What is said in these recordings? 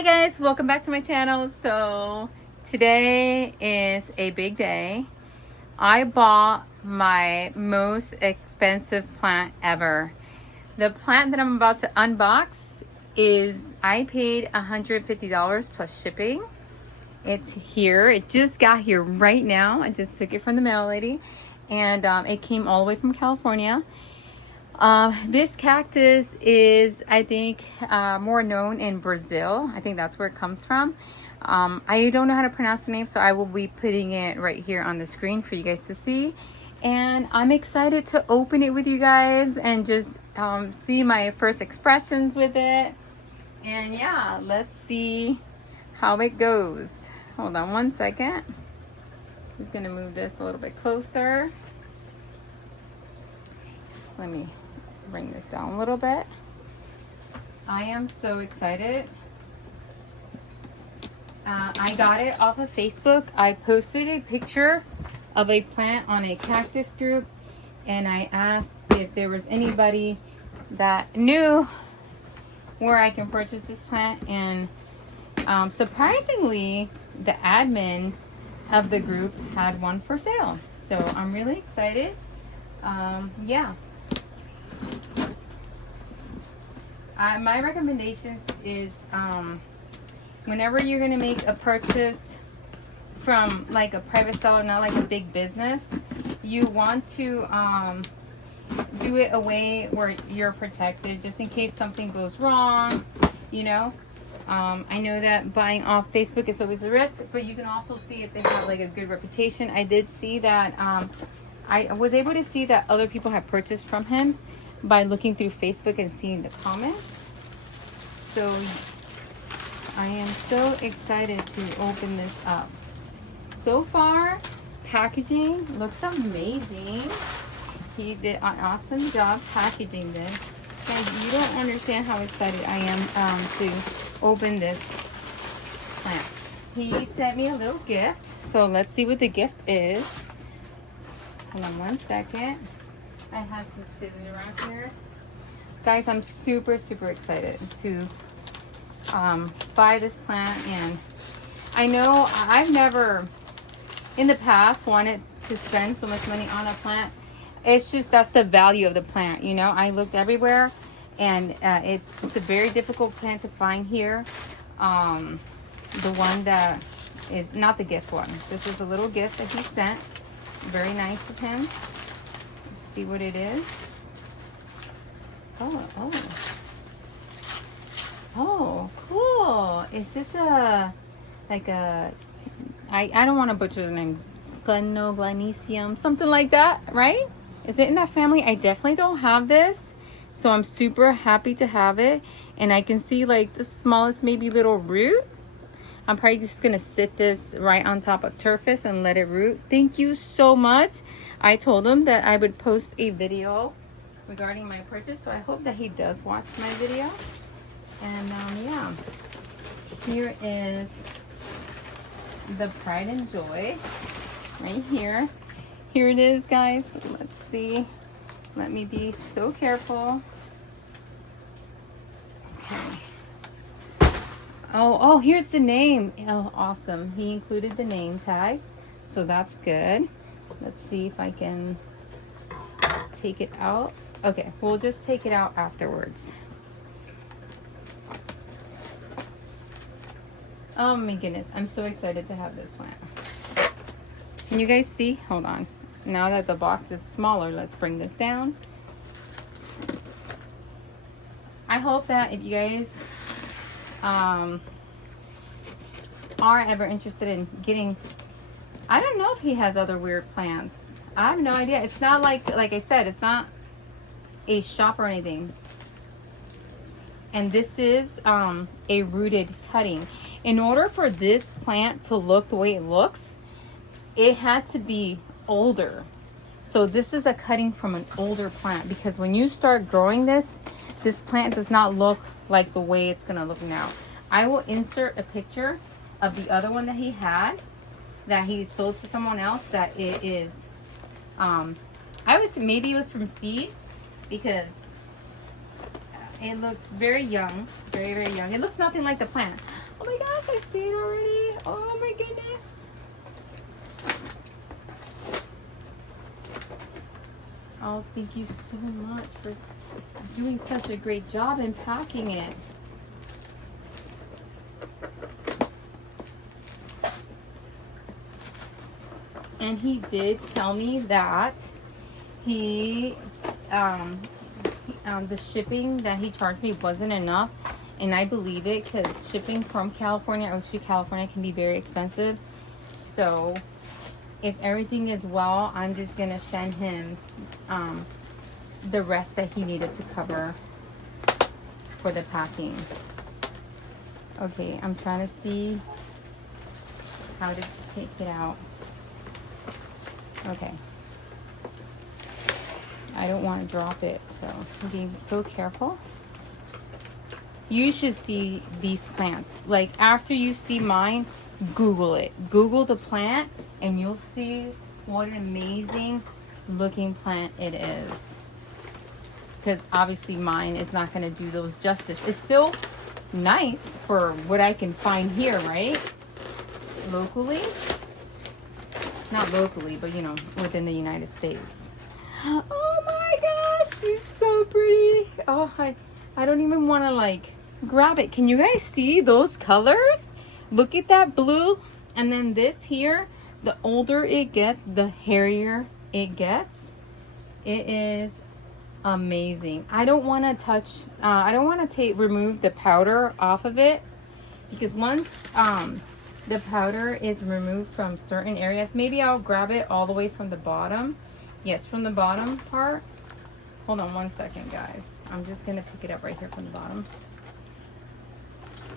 Hi guys, welcome back to my channel. So today is a big day. I bought my most expensive plant ever. The plant that I'm about to unbox is, I paid $150 plus shipping. It's here. It just got here right now. I just took it from the mail lady, and it came all the way from California. This cactus is, I think, more known in Brazil. I think that's where it comes from. I don't know how to pronounce the name, so I will be putting it right here on the screen for you guys to see. And I'm excited to open it with you guys and just see my first expressions with it. And yeah, let's see how it goes. Hold on one second. Just gonna move this a little bit closer. Let me bring this down a little bit. I am so excited. I got it off of Facebook. I posted a picture of a plant on a cactus group, and I asked if there was anybody that knew where I can purchase this plant, and surprisingly the admin of the group had one for sale. So I'm really excited. Yeah. My recommendations is whenever you're going to make a purchase from like a private seller, not like a big business, you want to do it a way where you're protected just in case something goes wrong, you know. I know that buying off Facebook is always a risk, but you can also see if they have like a good reputation. I did see that I was able to see that other people have purchased from him by looking through Facebook and seeing the comments. So I am so excited to open this up. So far, packaging looks amazing. He did an awesome job packaging this. And you don't understand how excited I am to open this plant. He sent me a little gift. So let's see what the gift is. Hold on one second. I have some scissors around here. Guys, I'm super excited to buy this plant, and I know I've never in the past wanted to spend so much money on a plant. It's just that's the value of the plant, you know. I looked everywhere, and it's a very difficult plant to find here. The one that is not the gift one. This is a little gift that he sent. Very nice of him. Let's see what it is. Oh, cool. Is this a, like a, I don't want to butcher the name, Glanesium, something like that, right? Is it in that family? I definitely don't have this, so I'm super happy to have it. And I can see like the smallest maybe little root. I'm probably just gonna sit this right on top of turfus and let it root. Thank you so much. I told him that I would post a video regarding my purchase, so I hope that he does watch my video. And yeah, here is the pride and joy right here. Here it is, guys. Let's see. Let me be so careful. Okay. Oh, here's the name. Oh, awesome. He included the name tag, so that's good. Let's see if I can take it out. Okay, we'll just take it out afterwards. Oh my goodness, I'm so excited to have this plant. Can you guys see? Hold on. Now that the box is smaller, let's bring this down. I hope that if you guys are ever interested in getting, I don't know if he has other weird plants. I have no idea. It's not like I said, it's not a shop or anything. And this is a rooted cutting. In order for this plant to look the way it looks, it had to be older. So this is a cutting from an older plant, because when you start growing this plant does not look like the way it's gonna look now. I will insert a picture of the other one that he had, that he sold to someone else, that it is I would say maybe it was from seed, because it looks very young, very young. It looks nothing like the plant. Oh my gosh, I see it already. Oh my goodness. Oh, thank you so much for doing such a great job in packing it. And he did tell me that he, the shipping that he charged me wasn't enough. And I believe it, because shipping from California or to California can be very expensive. So if everything is well, I'm just going to send him the rest that he needed to cover for the packing. Okay, I'm trying to see how to take it out. Okay. I don't want to drop it, so I'm being so careful. You should see these plants. Like, after you see mine, Google it. Google the plant and you'll see what an amazing looking plant it is. Because obviously mine is not going to do those justice. It's still nice for what I can find here, right? Locally. Not locally, but you know, within the United States. Oh my gosh, she's so pretty. Oh, I don't even want to like grab it. Can you guys see those colors? Look at that blue. And then this here, the older it gets, the hairier it gets. It is amazing. I don't want to touch, I don't want to remove the powder off of it, because once the powder is removed from certain areas, maybe I'll grab it all the way from the bottom. Yes, from the bottom part. Hold on one second, guys. I'm just going to pick it up right here from the bottom.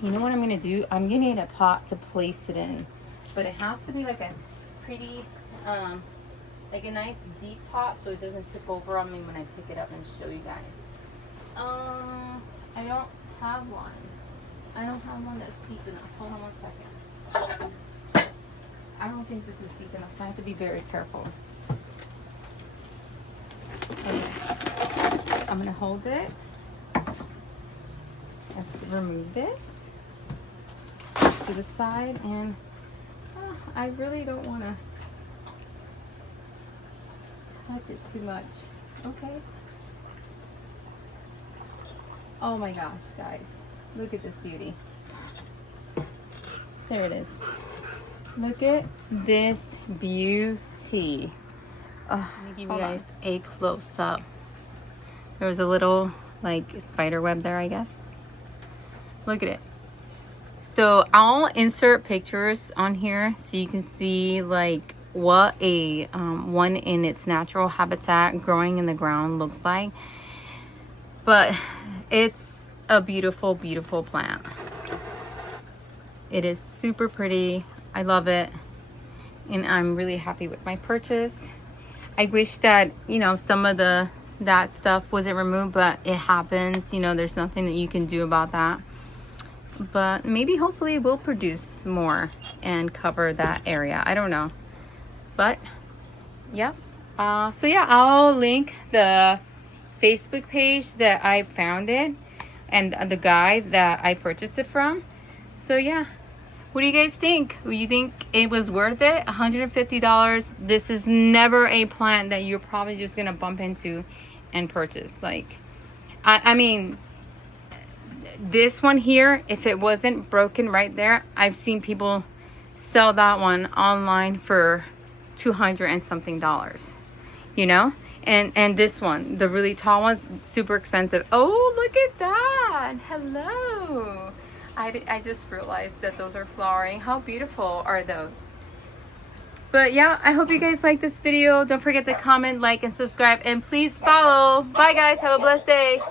You know what I'm going to do? I'm going to need a pot to place it in. But it has to be like a pretty, like a nice deep pot so it doesn't tip over on me when I pick it up and show you guys. I don't have one. I don't have one that's deep enough. Hold on one second. I don't think this is deep enough, so I have to be very careful. Okay. I'm going to hold it. Let's remove this to the side, and I really don't want to touch it too much. Okay. Oh my gosh, guys. Look at this beauty. There it is. Look at this beauty. Oh, let me give you guys a close-up. There was a little like spider web there, I guess. Look at it. So I'll insert pictures on here so you can see like what a one in its natural habitat growing in the ground looks like. But it's a beautiful, beautiful plant. It is super pretty. I love it. And I'm really happy with my purchase. I wish that, you know, some of that stuff wasn't removed, but it happens. You know, there's nothing that you can do about that. But maybe hopefully we'll produce more and cover that area. I don't know. But, yep. So yeah, I'll link the Facebook page that I found it and the guy that I purchased it from. So yeah. What do you guys think? Do you think it was worth it? $150. This is never a plant that you're probably just gonna bump into and purchase. Like, I mean, this one here, if it wasn't broken right there, I've seen people sell that one online for $200 and something. You know? And this one, the really tall one's super expensive. Oh, look at that! Hello. I just realized that those are flowering. How beautiful are those? But yeah, I hope you guys like this video. Don't forget to comment, like, and subscribe. And please follow. Bye guys. Have a blessed day.